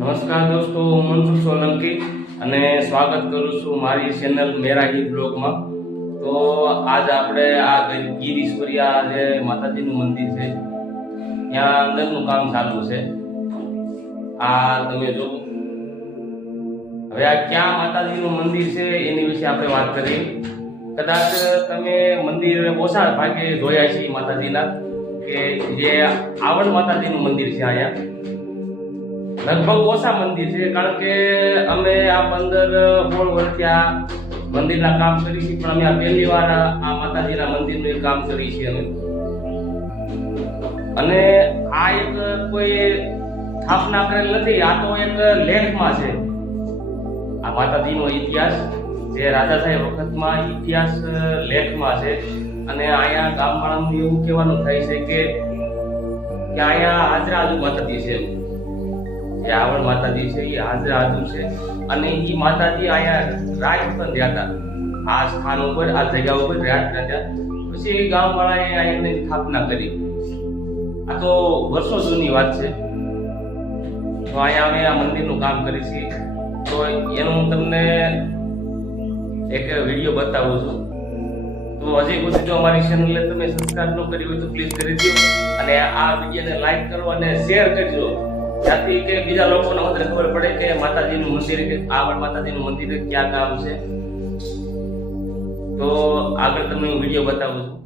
નમસ્કાર દોસ્તો, હું મનસુખ સોલંકી અને સ્વાગત કરું છું મારી ચેનલ મેરા હી બ્લોગમાં। તો આજ આપણે આ ગીરીશ્વરિયા જે માતાજીનું મંદિર છે ત્યાં અંદરનું કામ ચાલુ છે। આ તમે જો હવે આ ક્યાં માતાજીનું મંદિર છે એની વિશે આપણે વાત કરીએ। કદાચ તમે મંદિર ઓછા ભાગે જોયા છે માતાજીના કે જે આવડ માતાજીનું મંદિર છે અહીંયા લગભગ ઓછા મંદિર છે, કારણ કે અમે આ 15-16 વર્ષથી આ મંદિરના કામ કરી છે, પણ અમે આ પહેલી વાર આ માતાજીના મંદિરનું કામ કરી છે અમે। અને આ એક કોઈ સ્થાપના કરેલ નથી, આ તો એક લેખમાં છે આ માતાજીનો ઇતિહાસ, જે રાજા સાહેબ વખતમાં ઇતિહાસ લેખમાં છે। અને અહીંયા ગામવાળાનું એવું કહેવાનું થાય છે કે અહીંયા હાજરા આજુ માતાજી છે, જે આવડ માતાજી છે એ હાજરા આજુ છે। અને એ માતાજી અહીંયા રાજ પણ રહ્યા હતા, આ સ્થાન ઉપર આ જગ્યા ઉપર રાજ રહ્યા। પછી ગામવાળાએ અહીંની સ્થાપના કરી। આ તો વર્ષો જૂની વાત છે। તો અહીંયા અમે આ મંદિરનું કામ કરી છીએ, તો એનું હું તમને એક વિડીયો બતાવું છું। તો હજી સુધી જો અમારી ચેનલને તમે સબસ્ક્રાઇબ ન કરી હોય તો પ્લીઝ કરી દો, અને આ વિડીયોને લાઈક કરો અને શેર કરજો, ત્યાંથી કે બીજા લોકોને વધારે ખબર પડે કે માતાજીનું મંદિર, કે આવડ માતાજીનું મંદિર ક્યાં કામ છે। તો આગળ તમને હું વિડીયો બતાવું છું।